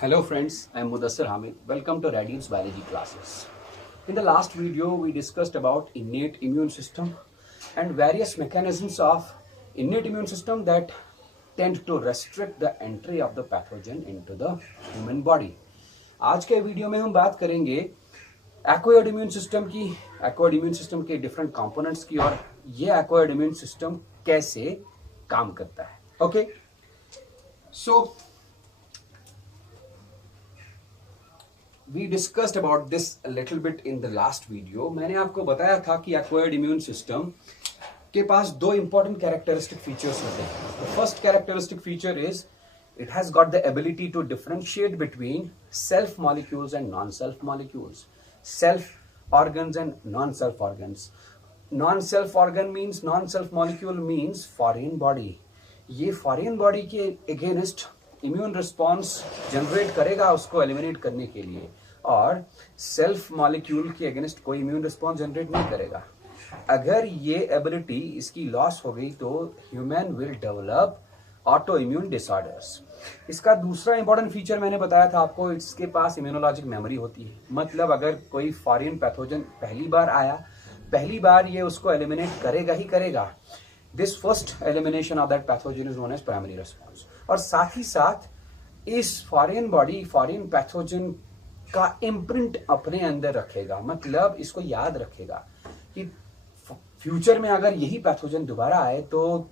Hello friends, I am Mudassir Hamid. Welcome to Radiance Biology classes. In the last video, we discussed about innate immune system and various mechanisms of innate immune system that tend to restrict the entry of the pathogen into the human body. आज के video में हम बात करेंगे acquired immune system के different components की और ये एक्वायर्ड इम्यून सिस्टम कैसे काम करता है. Okay, so We discussed about this a little bit in the last video. मैंने आपको बताया था कि acquired immune system के पास दो important characteristic features होते हैं. The first characteristic feature is it has got the ability to differentiate between self molecules and non-self molecules, self organs and non-self organs. Non-self organ means non-self molecule means foreign body. ये foreign body के against immune response generate करेगा उसको eliminate करने के लिए, और self molecule के against कोई इम्यून रिस्पॉन्स जनरेट नहीं करेगा. अगर ये एबिलिटी इसकी लॉस हो गई तो human will develop auto immune disorders. इसका दूसरा इंपॉर्टेंट फीचर मैंने बताया था आपको, इसके पास इम्यूनोलॉजिक मेमोरी होती है. मतलब अगर कोई फॉरेन पैथोजन पहली बार आया, पहली बार ये उसको एलिमिनेट करेगा ही करेगा. This first elimination of that pathogen is known as primary response. और साथ ही साथ इस फॉरेन पैथोजन का इम्प्रिंट अपने अंदर रखेगा. मतलब इसको याद रखेगा कि फ्यूचर में अगर यही पैथोजन दोबारा आए तो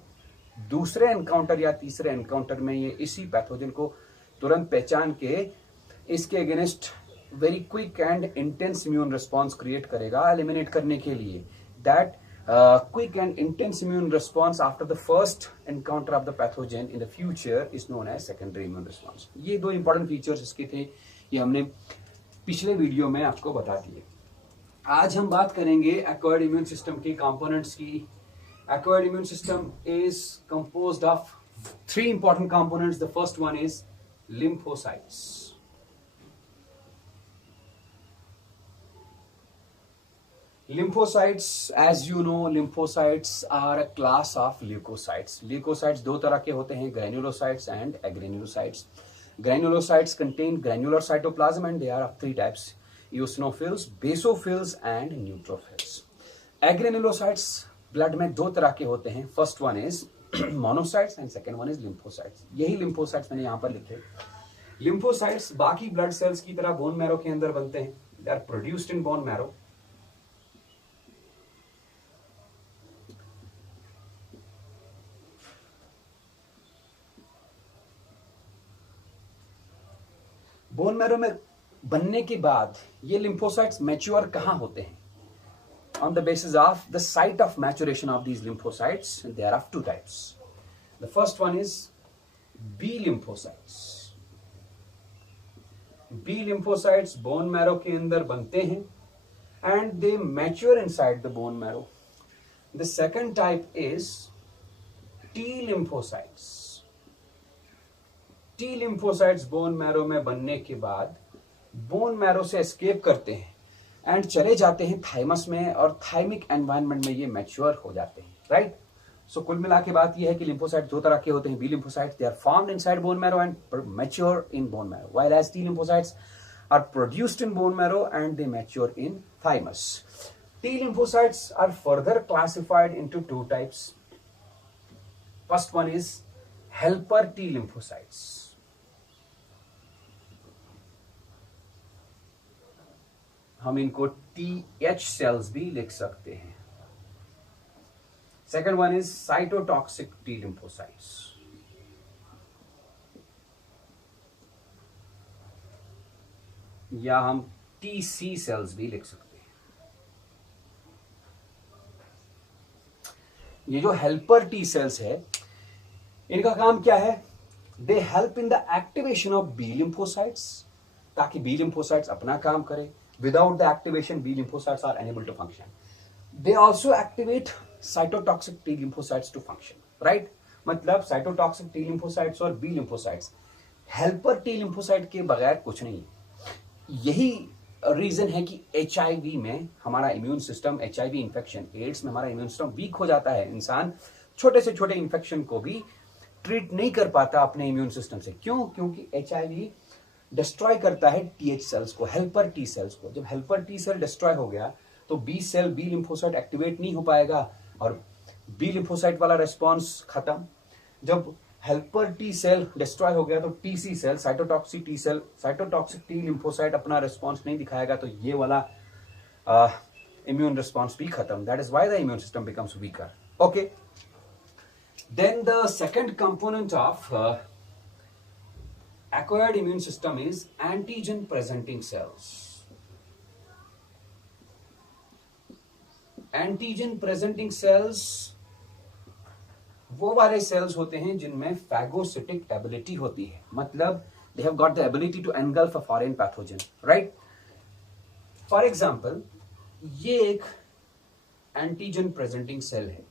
दूसरे एनकाउंटर या तीसरे एनकाउंटर में ये इसी पैथोजन को तुरंत पहचान के इसके against very quick and intense immune response create करेगा एलिमिनेट करने के लिए. That quick and intense immune response after the first encounter of the pathogen in the future is known as secondary immune response. ये दो important features इसके थे, ये हमने पिछले वीडियो में आपको बता दिए. आज हम बात करेंगे acquired immune system के components की. Acquired immune system is composed of three important components. The first one is lymphocytes. Lymphocytes, as you know, lymphocytes are a class of leukocytes. Leukocytes दो तरह के होते हैं, granulocytes and agranulocytes. Granulocytes contain granular cytoplasm and they are of three types: eosinophils, basophils and neutrophils. Agranulocytes blood में दो तरह के होते हैं. First one is monocytes and second one is lymphocytes. यही lymphocytes मैंने यहाँ पर लिखे. Lymphocytes बाकी blood cells की तरह bone marrow के अंदर बनते हैं. They are produced in bone marrow. Bone marrow में बनने के बाद ये लिम्फोसाइट्स मैच्योर कहां होते हैं? On the basis of the site of maturation of these lymphocytes, they are of two types. The first one is B lymphocytes. B lymphocytes bone marrow के अंदर बनते हैं and they mature inside the bone marrow. The second type is T lymphocytes. T lymphocytes bone marrow में बनने के बाद bone marrow से escape करते हैं एंड चले जाते हैं थाइमस में, और थाइमिक एनवायरनमेंट में ये मैच्योर हो जाते हैं. राइट. सो कुल मिला के बात ये है कि लिम्फोसाइट दो तरह के होते हैं. B lymphocytes, they are formed inside bone marrow and mature in bone marrow, while as T lymphocytes are produced in bone marrow and they mature in thymus. T lymphocytes are further classified into two types. First one is helper T lymphocytes. हम इनको TH cells भी लिख सकते हैं. Second one is cytotoxic T lymphocytes. या हम TC sales भी लिख सकते हैं. ये जो हेल्पर टी सेल्स है, इनका काम क्या है? They help in the activation of B lymphocytes, ताकि बी लिम्फोसाइट्स अपना काम करें. Without the activation, B lymphocytes are unable to function. They also activate cytotoxic T lymphocytes to function. Right? मतलब cytotoxic T lymphocytes और B lymphocytes helper T lymphocyte के बगैर कुछ नहीं. यही रीजन है कि HIV में हमारा immune system, HIV infection, AIDS में हमारा इम्यून सिस्टम वीक हो जाता है. इंसान छोटे से छोटे इन्फेक्शन को भी ट्रीट नहीं कर पाता अपने इम्यून सिस्टम से. क्यों? क्योंकि HIV डिस्ट्रॉय करता है टीएच सेल्स को, हेल्पर टी सेल्स को। जब हेल्पर टी सेल डिस्ट्रॉय हो गया तो B cell, B lymphocyte activate नहीं हो पाएगा और बी लिम्फोसाइट वाला रेस्पॉन्स खत्म। जब हेल्पर टी सेल डिस्ट्रॉय हो गया तो TC cell, cytotoxic T cell, cytotoxic T lymphocyte अपना रेस्पॉन्स नहीं दिखाएगा तो ये वाला इम्यून रेस्पॉन्स भी खत्म। That is why the immune system becomes weaker. Okay, then the second component of acquired immune system is antigen presenting cells. Antigen presenting cells वो वाले सेल्स होते हैं जिनमें फैगोसिटिक एबिलिटी होती है, मतलब they have got the ability to engulf a foreign pathogen, right? For example, ये एक एंटीजन प्रेजेंटिंग सेल है।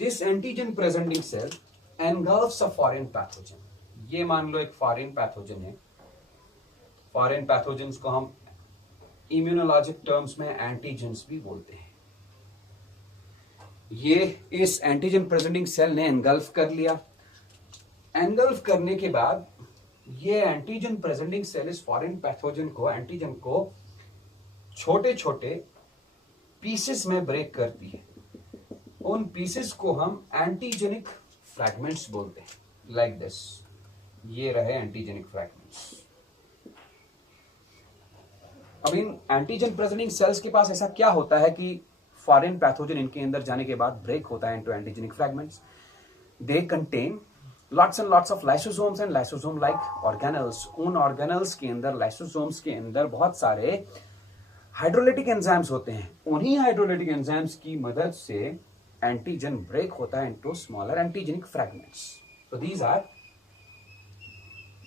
This antigen presenting cell engulfs a foreign pathogen. ये मान लो एक फॉरेन पैथोजन है। फॉरेन पैथोजेंस को हम इम्यूनोलॉजिक टर्म्स में एंटीजेंस भी बोलते हैं। ये इस एंटीजन प्रेजेंटिंग सेल ने एंगल्फ कर लिया। एंगल्फ करने के बाद ये एंटीजन प्रेजेंटिंग सेल इस फॉरेन पैथोजन को, एंटीजन को छोटे छोटे पीसेस में ब्रेक करती है। उन पीसेस को हम एंटीजेनिक फ्रैगमेंट्स बोलते हैं, लाइक दिस। ये रहे एंटीजेनिक फ्रैगमेंट्स। अब इन एंटीजन प्रेजेंटिंग सेल्स के पास ऐसा क्या होता है कि फॉरेन पैथोजन इनके अंदर जाने के बाद ब्रेक होता है into antigenic fragments. They contain lots and lots of lysosomes and lysosome like organelles. उन ऑर्गेनल्स के अंदर, लाइसोसोम्स के अंदर बहुत सारे हाइड्रोलिटिक एंजाइम्स होते हैं। उन्हीं हाइड्रोलिटिक एंजाइम्स की मदद से एंटीजन ब्रेक होता है into smaller antigenic fragments. So these are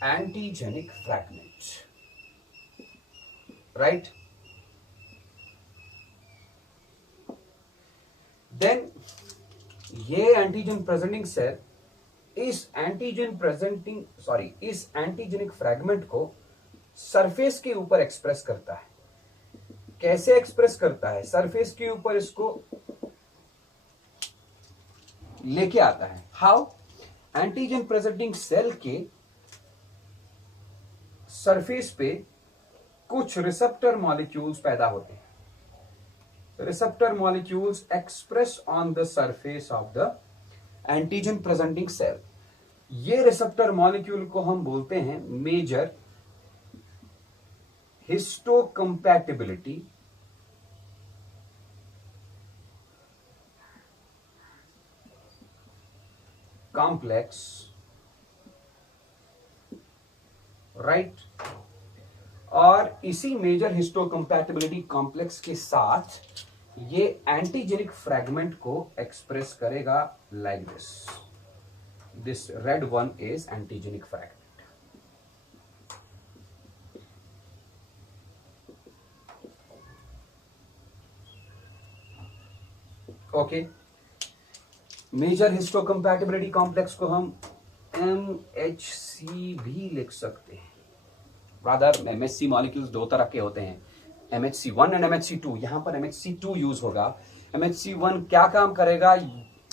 antigenic fragments, right? Then ये एंटीजन प्रेजेंटिंग सेल इस एंटीजेनिक फ्रैगमेंट को सरफेस के ऊपर एक्सप्रेस करता है। कैसे एक्सप्रेस करता है? सरफेस के ऊपर इसको लेके आता है। हाउ? एंटीजन प्रेजेंटिंग सेल के सरफेस पे कुछ रिसेप्टर मॉलिक्यूल्स पैदा होते हैं। Receptor molecules express on the surface of the antigen presenting cell. ये रिसेप्टर मॉलिक्यूल को हम बोलते हैं मेजर हिस्टोकम्पैटिबिलिटी कॉम्प्लेक्स, राइट? और इसी मेजर हिस्टोकम्पैटिबिलिटी कॉम्प्लेक्स के साथ ये एंटीजेनिक फ्रैगमेंट को एक्सप्रेस करेगा like this. This red one is antigenic fragment. Okay, major histocompatibility complex को हम MHC भी लिख सकते हैं। रादर MHC मॉलिक्यूल्स दो तरह के होते हैं, MHC1 एंड MHC2। यहां पर MHC2 यूज होगा। MHC1 क्या काम करेगा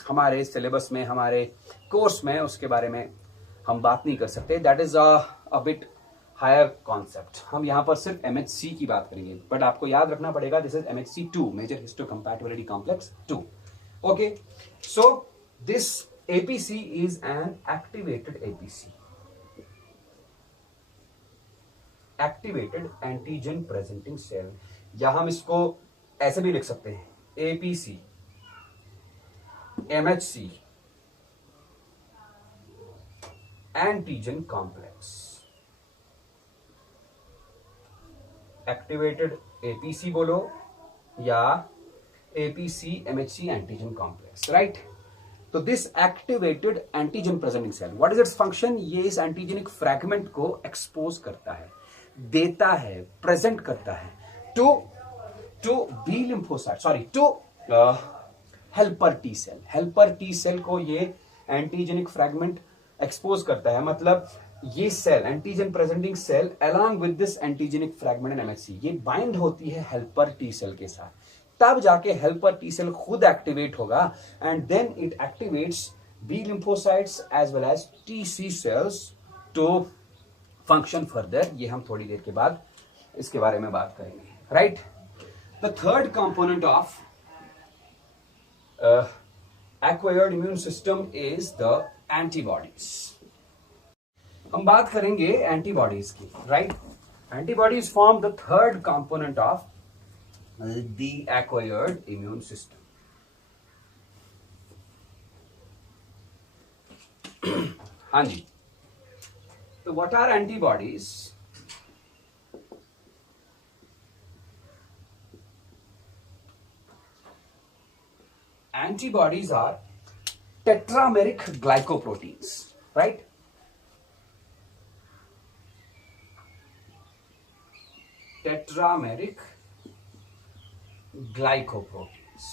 हमारे सिलेबस में, हमारे कोर्स में, उसके बारे में हम बात नहीं कर सकते। That is a bit higher concept. हम यहां पर सिर्फ MHC की बात करेंगे, बट आपको याद रखना पड़ेगा this is MHC2, major histocompatibility complex 2। Okay, so this APC is an activated APC, activated antigen presenting cell, या हम इसको ऐसे भी लिख सकते हैं APC, MHC, antigen complex, activated APC बोलो या APC MHC antigen complex, right? तो this activated antigen presenting cell, what is its function? ये इस एंटीजेनिक फ्रैगमेंट को एक्सपोज करता है, देता है, प्रेजेंट करता है to B lymphocyte, sorry to helper T cell. Helper T cell को ये एंटीजेनिक फ्रैगमेंट एक्सपोज करता है। मतलब ये cell, antigen presenting cell along with this antigenic fragment and MHC, ये बाइंड होती है हेल्पर टी सेल के साथ। तब जाके हेल्पर टी सेल खुद एक्टिवेट होगा and then it activates B lymphocytes as well as TC cells to function further, ये हम थोड़ी देर के बाद इसके बारे में बात करेंगे, right. The third component of acquired immune system is the antibodies. हम बात करेंगे एंटीबॉडीज की, right. Antibodies form the third component of the acquired immune system. हाँ जी, तो what are antibodies? Antibodies are tetrameric glycoproteins, right? Tetrameric glycoproteins.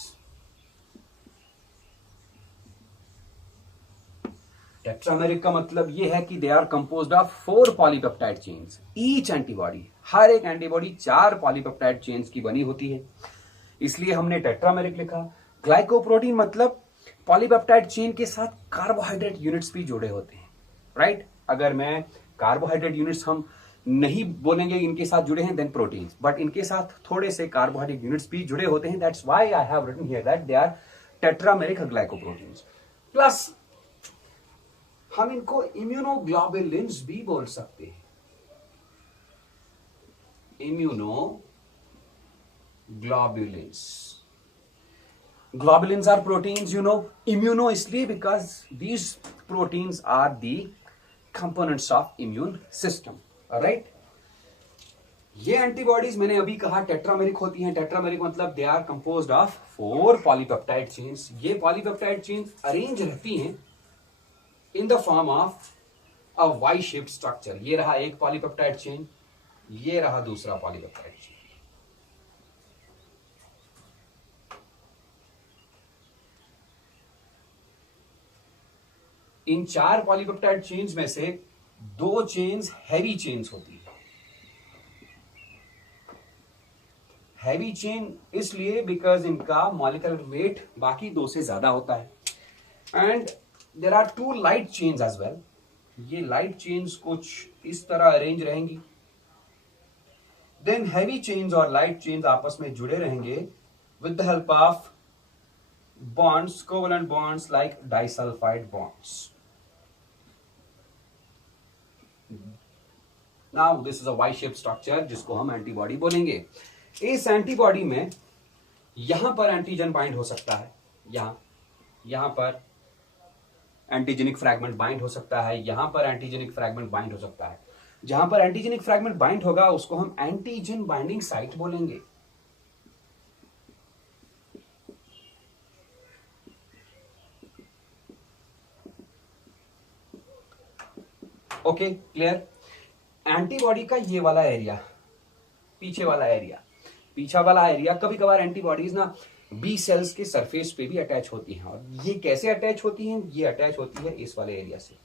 Tetrameric का मतलब यह है कि they are composed of 4 polypeptide chains. Each antibody, हर एक एंटीबॉडी 4 पॉलीपेप्टाइड चेन्स की बनी होती है, इसलिए हमने टेट्रामेरिक लिखा। ग्लाइकोप्रोटीन मतलब पॉलीपेप्टाइड चेन के साथ कार्बोहाइड्रेट यूनिट्स भी जुड़े होते हैं, राइट। अगर मैं कार्बोहाइड्रेट यूनिट्स हम नहीं बोलेंगे इनके साथ जुड़े हैं, देन प्रोटीन्स, बट इनके साथ थोड़े से कार्बोहाइड्रेट यूनिट्स भी जुड़े होते हैं। That's why I have written here that they are tetrameric glycoproteins. Plus हम इनको इम्यूनोग्लोबुलिन्स भी बोल सकते हैं। Immunoglobulins, globulins are proteins, you know. Immuno इसलिए because these proteins are the components of immune system, alright. ये एंटीबॉडीज मैंने अभी कहा टेट्रामेरिक होती हैं। टेट्रामेरिक मतलब they are composed of 4 polypeptide chains. ये पॉलीपेप्टाइड चेन्स अरेंज रहती हैं in the form of a Y shaped structure. ये रहा एक पॉलीपेप्टाइड चेन, ये रहा दूसरा पॉलीपेप्टाइड चेन। इन 4 पॉलीपेप्टाइड चेन्स में से 2 चेन्स हैवी चेन्स होती है। हैवी चेन इसलिए बिकॉज इनका मॉलिक्यूलर वेट बाकी 2 से ज्यादा होता है। And there are 2 light chains as well. ये लाइट चेन्स कुछ इस तरह अरेंज रहेंगी। देन हैवी चेन्स और लाइट चेन्स आपस में जुड़े रहेंगे with the help of bonds, covalent bonds like disulfide bonds. Now this is a Y-shaped structure जिसको हम एंटीबॉडी बोलेंगे। इस एंटीबॉडी में यहां पर एंटीजन बाइंड हो सकता है, यहां पर एंटीजेनिक फ्रैगमेंट बाइंड हो सकता है, यहां पर एंटीजेनिक फ्रैगमेंट बाइंड हो सकता है। जहां पर एंटीजेनिक फ्रैगमेंट बाइंड होगा उसको हम एंटीजन बाइंडिंग साइट बोलेंगे। Okay, clear. एंटीबॉडी का ये वाला एरिया, पीछे वाला एरिया कभी कभार एंटीबॉडीज ना बी सेल्स के सरफेस पे भी अटैच होती हैं। और ये कैसे अटैच होती हैं? ये अटैच होती है इस वाले एरिया से,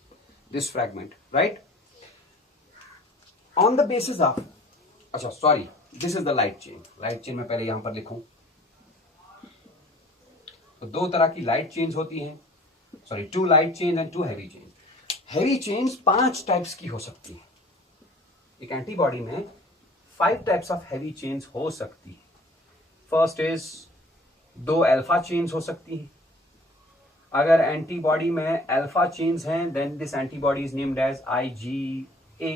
this fragment, right. On the basis of, अच्छा sorry, this is the light chain. Light chain में पहले यहां पर लिखूं तो 2 तरह की लाइट चेन्स होती हैं, sorry 2 light chain and 2 heavy chain. Heavy chains 5 types की हो सकती है। एक एंटीबॉडी में 5 टाइप्स ऑफ हैवी चेन्स हो सकती है। फर्स्ट इज 2 अल्फा चेन्स हो सकती है। अगर एंटीबॉडी में अल्फा चेन्स हैं then this antibody is named as IgA।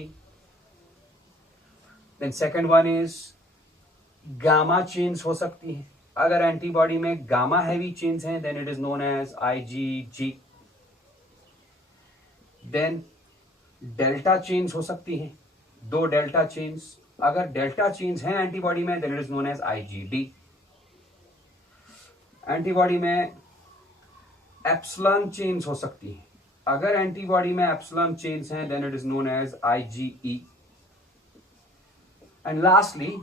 Then second one is gamma chains हो सकती है। अगर एंटीबॉडी में गामा हैवी चेन्स हैं then it is known as IgG। Then delta chains हो सकती हैं, 2 डेल्टा चेन्स। अगर डेल्टा चेन्स हैं एंटीबॉडी में then it is known as IgD। Antibody में एप्सिलॉन चेन्स हो सकती हैं। अगर एंटीबॉडी में एप्सिलॉन चेन्स हैं then it is known as IgE। And lastly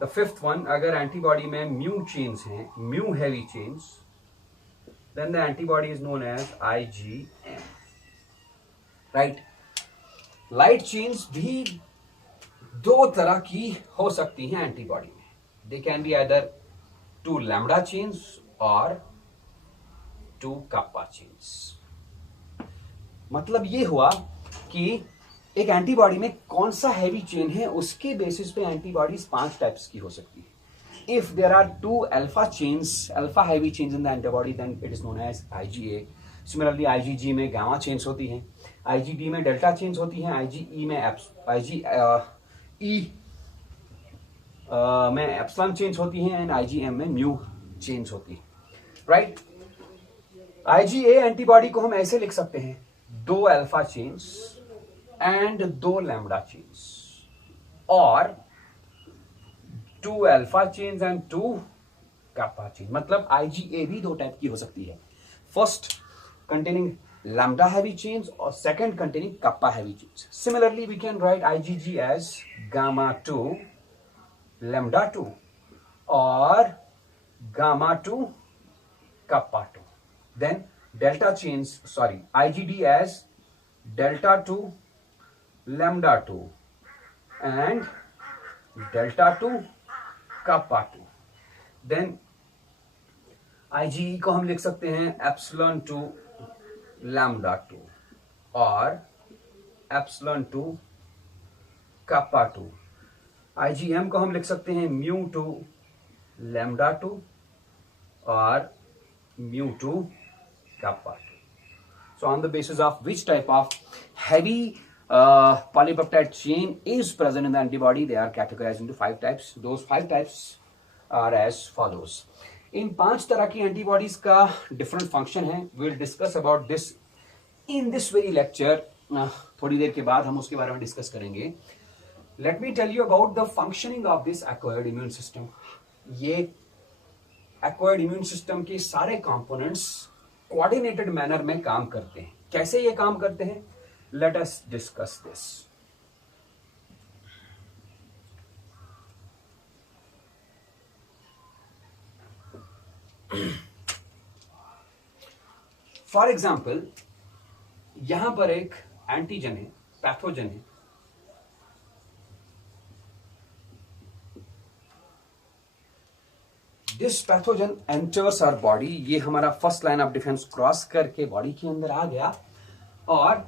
the fifth one, अगर एंटीबॉडी में म्यू चेन्स हैं, mu heavy chains, then the antibody is known as IgM, right. Light chains भी 2 तरह की हो सकती हैं एंटीबॉडी में। They can be either 2 lambda chains और 2 कप्पा चेन्स। मतलब ये हुआ कि एक एंटीबॉडी में कौन सा हैवी चेन है उसके बेसिस पे एंटीबॉडीज 5 टाइप्स की हो सकती है। If there are 2 alpha heavy chains in the antibody then it is known as IgA। Similarly IgG में गामा चेन्स होती हैं, IgD में डेल्टा चेन्स होती हैं, IgE में में एप्सिलॉन चेन्स होती हैं एंड IgM में म्यू चेन्स होती है, राइट। IgA एंटीबॉडी को हम ऐसे लिख सकते हैं 2 alpha chains and 2 lambda chains, और 2 alpha chains and 2 kappa chain. मतलब IgA भी 2 टाइप की हो सकती है, first containing lambda heavy chains or second containing kappa heavy chains. Similarly, we can write IgG as gamma 2 lambda 2 or gamma 2 kappa 2. Then delta chains, sorry, IgD as delta 2 lambda 2 and delta 2 kappa 2. Then IgE को हम लिख सकते हैं epsilon 2 lambda 2 और epsilon 2 kappa 2. IgM को हम लिख सकते हैं म्यू 2 लैम्डा 2 और mu 2 kappa 2. So on the basis of which type of heavy polypeptide chain is present in the antibody, they are categorized into 5 types. Those 5 types are as follows. इन 5 तरह की antibodies का different function है। Will discuss about this in this very lecture. थोड़ी देर के बाद हम उसके बारे में डिस्कस करेंगे। Let me tell you about the functioning of this acquired immune system. ये एक्वायर्ड इम्यून सिस्टम के सारे कंपोनेंट्स कोऑर्डिनेटेड मैनर में काम करते हैं। कैसे ये काम करते हैं, let us discuss this. For example, यहां पर एक एंटीजन है, पैथोजन है। This pathogen enters our body. ये हमारा first line of defence cross करके बॉडी के अंदर आ गया और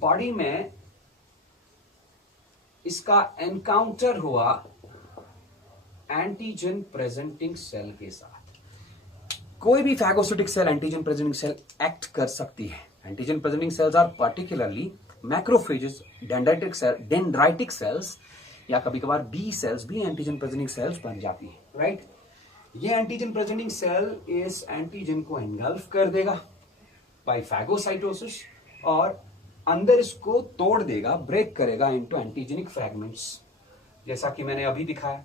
बॉडी में इसका एनकाउंटर हुआ एंटीजन प्रेजेंटिंग सेल के साथ। कोई भी phagocytic cell antigen presenting cell act कर सकती है। Antigen presenting cells are particularly macrophages, dendritic cells या कभी कभार बी सेल्स भी एंटीजन प्रेजेंटिंग सेल्स बन जाती है, राइट। ये एंटीजन प्रेजेंटिंग सेल इस एंटीजन को एंगल्फ कर देगा बाय फैगोसाइटोसिस और अंदर इसको तोड़ देगा, ब्रेक करेगा इनटू एंटीजेनिक फ्रैगमेंट्स, जैसा कि मैंने अभी दिखाया।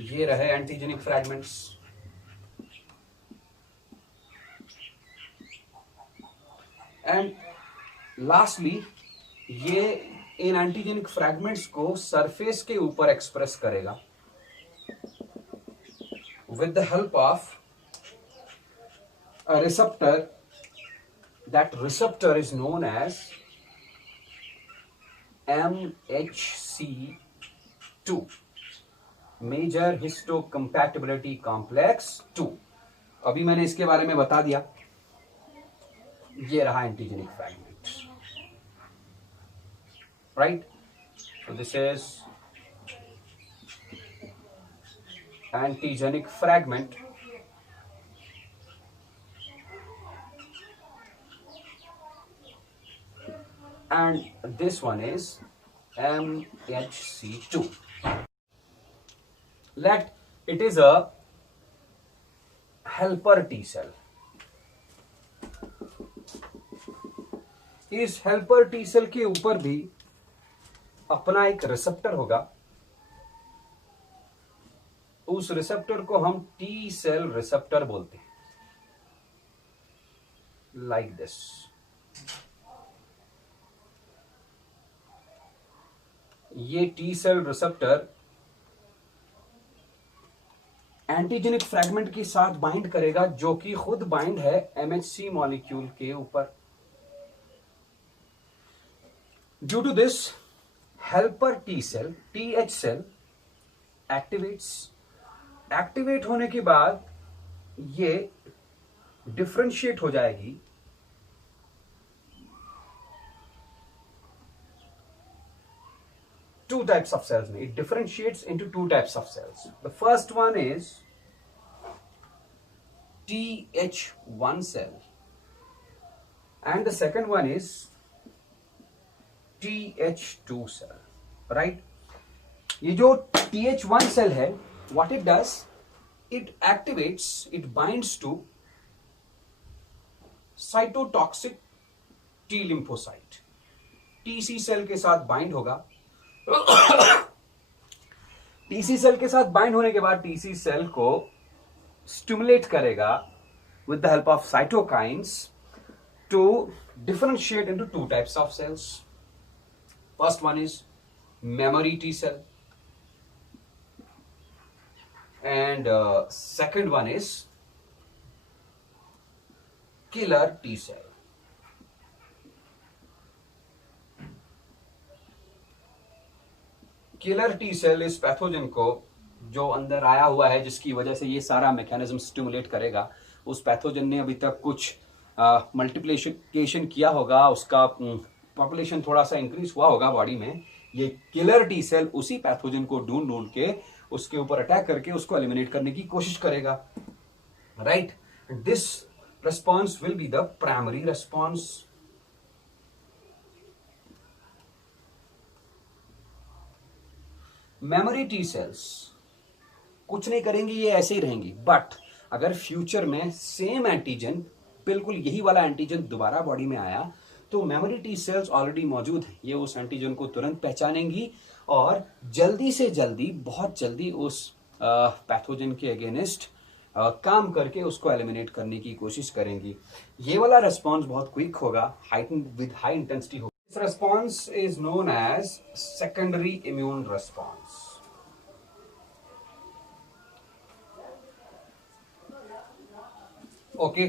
ये रहे एंटीजेनिक फ्रैगमेंट्स। एंड लास्टली ये इन एंटीजेनिक फ्रैगमेंट्स को सरफेस के ऊपर एक्सप्रेस करेगा with the help of a receptor. That receptor is known as MHC2, major histocompatibility complex 2। अभी मैंने इसके बारे में बता दिया। ये रहा antigenic fragment, right. So this is antigenic fragment and this one is MHC2. Let it is a helper T cell. इस हेल्पर टी सेल के ऊपर भी अपना एक रिसेप्टर होगा। उस रिसेप्टर को हम टी सेल रिसेप्टर बोलते हैं, लाइक दिस। ये T cell receptor antigenic fragment के साथ बाइंड करेगा, जो कि खुद बाइंड है MHC मॉलिक्यूल के ऊपर। Due to this helper T cell, TH cell activate होने के बाद ये डिफरेंशिएट हो जाएगी types of cells. It differentiates into two types of cells. The first one is Th1 cell and the second one is Th2 cell, right? ये जो Th1 cell है, what it does, it activates, it binds to cytotoxic T lymphocyte. TC cell के साथ bind होगा. TC cell के साथ bind होने के बाद TC सेल को स्टिमुलेट करेगा with the help of cytokines to differentiate into two types of cells. First one is memory T cell and second one is killer T cell. Killer T cell इस pathogen को जो अंदर आया हुआ है, जिसकी वजह से ये सारा मैकेनिज्म स्टिमुलेट करेगा, उस पैथोजन ने अभी तक कुछ मल्टीप्लिकेशन किया होगा, उसका पॉपुलेशन थोड़ा सा इंक्रीज हुआ होगा बॉडी में. ये किलर टी सेल उसी पैथोजन को ढूंढ ढूंढ के उसके ऊपर अटैक करके उसको एलिमिनेट करने की कोशिश करेगा, right. This response will be the primary response. Memory T cells कुछ नहीं करेंगी, ये ऐसे ही रहेंगी. बट अगर फ्यूचर में सेम एंटीजन, बिल्कुल यही वाला एंटीजन दोबारा बॉडी में आया, तो मेमोरी टी सेल्स ऑलरेडी मौजूद है, ये उस एंटीजन को तुरंत पहचानेंगी और जल्दी से जल्दी, बहुत जल्दी उस पैथोजन के अगेंस्ट काम करके उसको एलिमिनेट करने की कोशिश करेंगी. ये वाला रेस्पॉन्स बहुत क्विक होगा, विद हाई इंटेंसिटी होगा. This response is known as secondary immune response. Okay.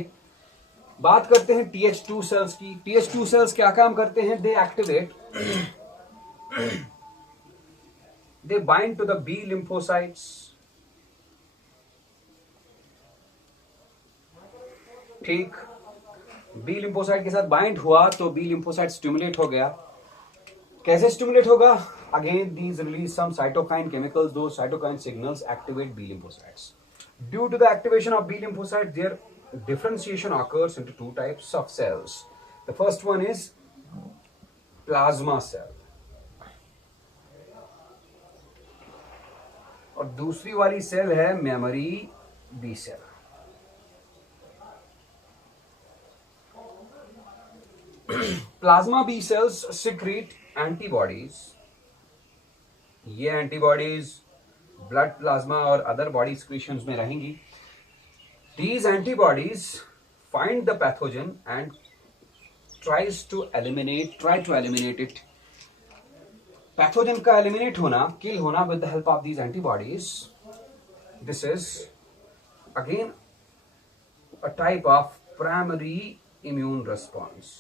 बात करते हैं Th2 सेल्स की. Th2 सेल्स क्या काम करते हैं? They activate, they bind to the B lymphocytes. ठीक, बी लिम्फोसाइट के साथ बाइंड हुआ तो बी लिम्फोसाइट स्टिमुलेट हो गया. कैसे स्टिमुलेट होगा? Again these release some cytokine chemicals. दो cytokine signals activate B lymphocytes. Due to the activation of B lymphocyte, their differentiation occurs into two types of cells. The first one is plasma cell और दूसरी वाली cell है memory B cell. Plasma B cells secrete antibodies. ये antibodies blood plasma और other body secretions में रहेंगी. These antibodies find the pathogen and try to eliminate it. Pathogen का eliminate होना, kill होना with the help of these antibodies. This is again a type of primary immune response.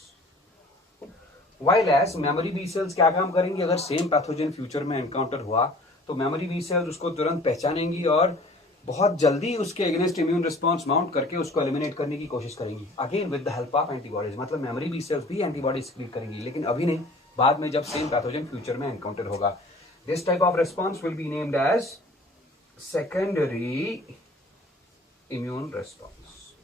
While as memory B cells क्या काम करेंगी? अगर same pathogen future में encounter हुआ तो मेमोरी बी सेल्स उसको तुरंत पहचानेंगी और बहुत जल्दी उसके अगेंस्ट इम्यून रिस्पॉन्स माउंट करके उसको एलिमिनेट करने की कोशिश करेंगी, again with the help of antibodies. मतलब मेमोरी बी सेल्स भी एंटीबॉडीज क्रिएट करेंगी, लेकिन अभी नहीं, बाद में जब सेम पैथोजन फ्यूचर में एनकाउंटर होगा. This type of response will be named as secondary immune response,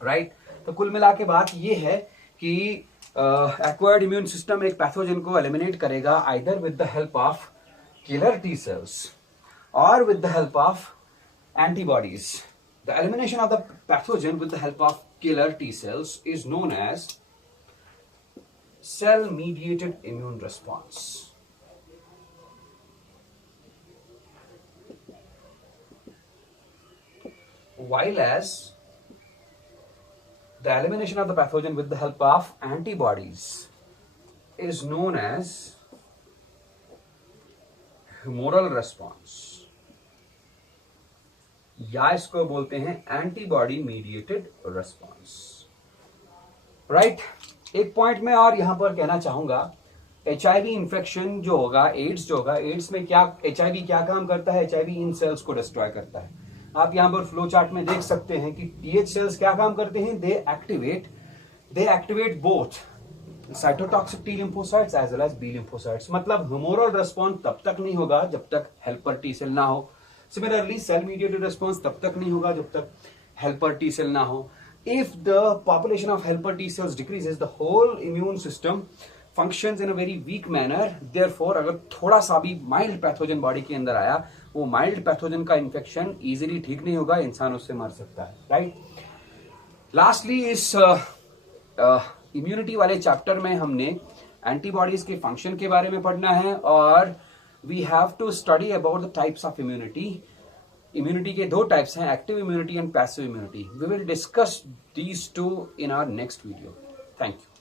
right. तो कुल मिला के बात ये है कि एक्वायर्ड इम्यून सिस्टम एक पैथोजन को एलिमिनेट करेगा either with the help of killer T cells or with the help of antibodies. The elimination of the pathogen with the help of killer T cells is known as cell-mediated immune response. While as the elimination of the pathogen with the help of antibodies is known as humoral response. या इसको बोलते हैं antibody mediated response, right. एक point में और यहां पर कहना चाहूंगा, एचआईवी इन्फेक्शन जो होगा, एड्स जो होगा, एड्स में क्या एचआईवी क्या काम करता है? एचआईवी इन सेल्स को डिस्ट्रॉय करता है. आप यहां पर फ्लो चार्ट में देख सकते हैं कि टीएच सेल्स क्या काम करते हैं? They activate both cytotoxic T lymphocytes as well as B lymphocytes. मतलब ह्यूमोरल रेस्पॉन्स तब तक नहीं होगा जब तक हेल्पर टी सेल ना हो। सिमिलरली सेल मीडिएटेड रेस्पॉन्स तब तक नहीं होगा जब तक हेल्पर टी सेल ना हो। If the population of helper T cells decreases, the whole immune system functions in a very weak manner. Therefore, अगर थोड़ा सा भी माइल्ड पैथोजन बॉडी के अंदर आया, वो माइल्ड पैथोजन का इन्फेक्शन इजीली ठीक नहीं होगा, इंसान उससे मर सकता है, राइट। लास्टली इस इम्यूनिटी वाले चैप्टर में हमने एंटीबॉडीज के फंक्शन के बारे में पढ़ना है और we have to study about the types of immunity. Immunity के दो टाइप्स हैं, active immunity and passive immunity. We will discuss these two in our next video. Thank you.